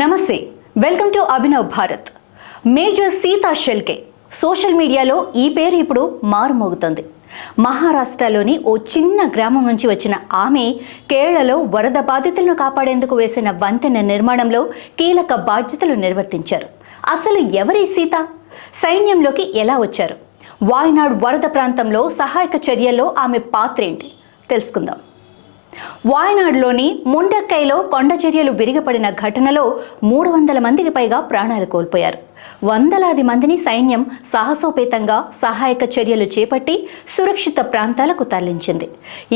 నమస్తే, welcome to Abhinav Bharat. Major Sita Shelke social మీడియాలో ఈ పేరు ఇప్పుడు మారుమోగుతుంది. మహారాష్ట్రలోని ఓ చిన్న గ్రామం నుంచి వచ్చిన ఆమె కేరళలో వరద బాధితులను కాపాడేందుకు వేసిన వంతెన నిర్మాణంలో కీలక బాధ్యతలు నిర్వర్తించారు. అసలు ఎవరి సీత? సైన్యంలోకి ఎలా వచ్చారు? వాయనాడ్ వరద ప్రాంతంలో సహాయక చర్యల్లో ఆమె పాత్ర ఏంటి తెలుసుకుందాం. వాయనాడ్లోని ముండక్కైలో కొండ చర్యలు విరిగిపడిన ఘటనలో 300 మందికి పైగా ప్రాణాలు కోల్పోయారు. వందలాది మందిని సైన్యం సాహసోపేతంగా సహాయక చర్యలు చేపట్టి సురక్షిత ప్రాంతాలకు తరలించింది.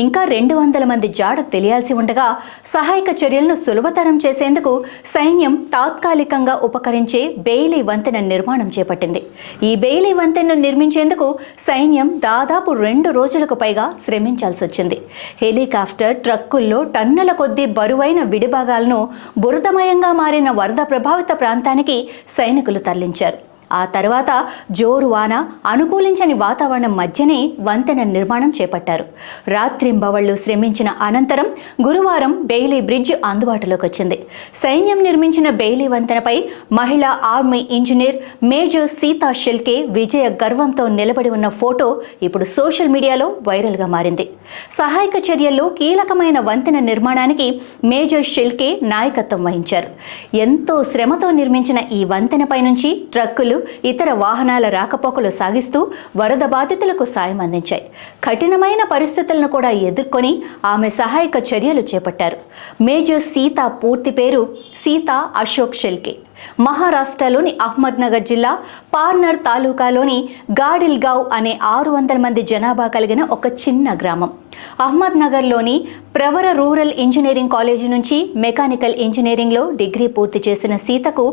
ఇంకా 200 మంది జాడ తెలియాల్సి ఉండగా సహాయక చర్యలను సులభతరం చేసేందుకు సైన్యం తాత్కాలికంగా ఉపకరించే బెయిలీ వంతెన నిర్మాణం చేపట్టింది. ఈ బెయిలీ వంతెనను నిర్మించేందుకు సైన్యం దాదాపు 2 రోజులకు పైగా శ్రమించాల్సి వచ్చింది. హెలికాప్టర్, ట్రక్కుల్లో టన్నుల కొద్దీ బరువైన విడిభాగాలను బురదమయంగా మారిన వరద ప్రభావిత ప్రాంతానికి సైనికులు తరలించారు. ఆ తర్వాత జోరు వాన, అనుకూలించని వాతావరణం మధ్యనే వంతెన నిర్మాణం చేపట్టారు. రాత్రింబవళ్లు శ్రమించిన అనంతరం గురువారం బెయిలీ బ్రిడ్జ్ అందుబాటులోకి వచ్చింది. సైన్యం నిర్మించిన బెయిలీ వంతెనపై మహిళా army engineer major Sita Shelke విజయ గర్వంతో నిలబడి ఉన్న ఫోటో ఇప్పుడు సోషల్ మీడియాలో వైరల్గా మారింది. సహాయక చర్యల్లో కీలకమైన వంతెన నిర్మాణానికి మేజర్ షెల్కే నాయకత్వం వహించారు. ఎంతో శ్రమతో నిర్మించిన ఈ వంతెనపై నుంచి ట్రక్కులు, ఇతర వాహనాల రాకపోకలు సాగిస్తూ వరద బాధితులకు సాయం అందించాయి. కఠినమైన పరిస్థితులను కూడా ఎదుర్కొని ఆమె సహాయక చర్యలు చేపట్టారు. మేజర్ సీతా పూర్తి పేరు సీతా అశోక్ షెల్కే. మహారాష్ట్రలోని అహ్మద్నగర్ జిల్లా పార్నర్ తాలూకాలోని గాడిల్గావ్ అనే 600 మంది జనాభా కలిగిన ఒక చిన్న గ్రామం. అహ్మద్నగర్లోని ప్రవర రూరల్ ఇంజనీరింగ్ కాలేజీ నుంచి మెకానికల్ ఇంజనీరింగ్లో డిగ్రీ పూర్తి చేసిన సీతకు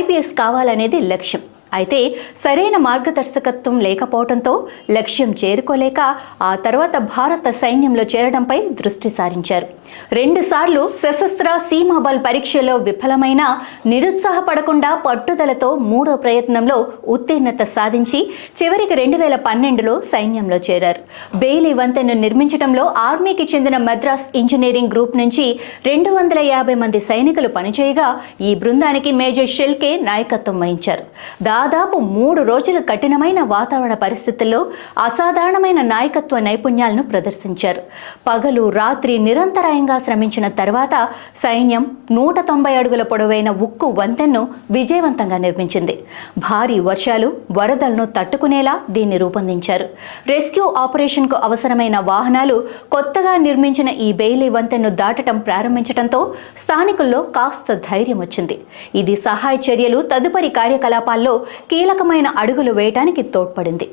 ఐపీఎస్ కావాలనేది లక్ష్యం. అయితే సరైన మార్గదర్శకత్వం లేకపోవడంతో లక్ష్యం చేరుకోలేక ఆ తర్వాత భారత సైన్యంలో చేరడంపై దృష్టి సారించారు. 2 సార్లు సశస్త్ర సీమాబల్ పరీక్షలో విఫలమైన నిరుత్సాహపడకుండా పట్టుదలతో 3వ ప్రయత్నంలో ఉత్తీర్ణత సాధించి చివరికి 2012లో సైన్యంలో చేరారు. బెయిలీ వంతెను నిర్మించడంలో ఆర్మీకి చెందిన మద్రాస్ ఇంజనీరింగ్ గ్రూప్ నుంచి 250 మంది సైనికులు పనిచేయగా ఈ బృందానికి మేజర్ షెల్కే నాయకత్వం వహించారు. దాదాపు 3 రోజుల కఠినమైన వాతావరణ పరిస్థితుల్లో అసాధారణమైన నాయకత్వ నైపుణ్యాలను ప్రదర్శించారు. పగలు రాత్రి నిరంతరాయంగా శ్రమించిన తర్వాత సైన్యం 190 అడుగుల పొడవైన ఉక్కు వంతెన్ను విజయవంతంగా నిర్మించింది. భారీ వర్షాలు, వరదలను తట్టుకునేలా దీన్ని రూపొందించారు. రెస్క్యూ ఆపరేషన్కు అవసరమైన వాహనాలు కొత్తగా నిర్మించిన ఈ బెయిలీ వంతెన్ను దాటడం ప్రారంభించడంతో స్థానికుల్లో కాస్త ధైర్యం వచ్చింది. ఇది సహాయ చర్యలు, తదుపరి కార్యకలాపాల్లో కీలకమైన అడుగులు వేయడానికి తోడ్పడింది.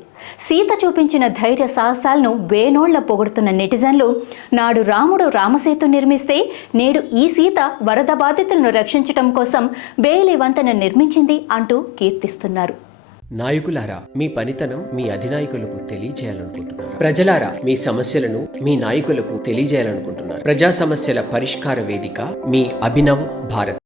సీత చూపించిన ధైర్య సాహసాలను వేనోళ్ల పొగుడుతున్న నెటిజన్లు నాడు రాముడు రామసేతు నిర్మిస్తే నేడు ఈ సీత వరద బాధితులను రక్షించడం కోసం బెయిలీ వంతెన నిర్మించింది అంటూ కీర్తిస్తున్నారు. నాయకులారా, మీ పనితనం మీ అధినాయకులకు తెలియజేయాలనుకుంటున్నారు. ప్రజలారా, మీ సమస్యలను మీ నాయకులకు తెలియజేయాలనుకుంటున్నారు. ప్రజా సమస్యల పరిష్కార వేదిక మీ అభినవ్ భారత్.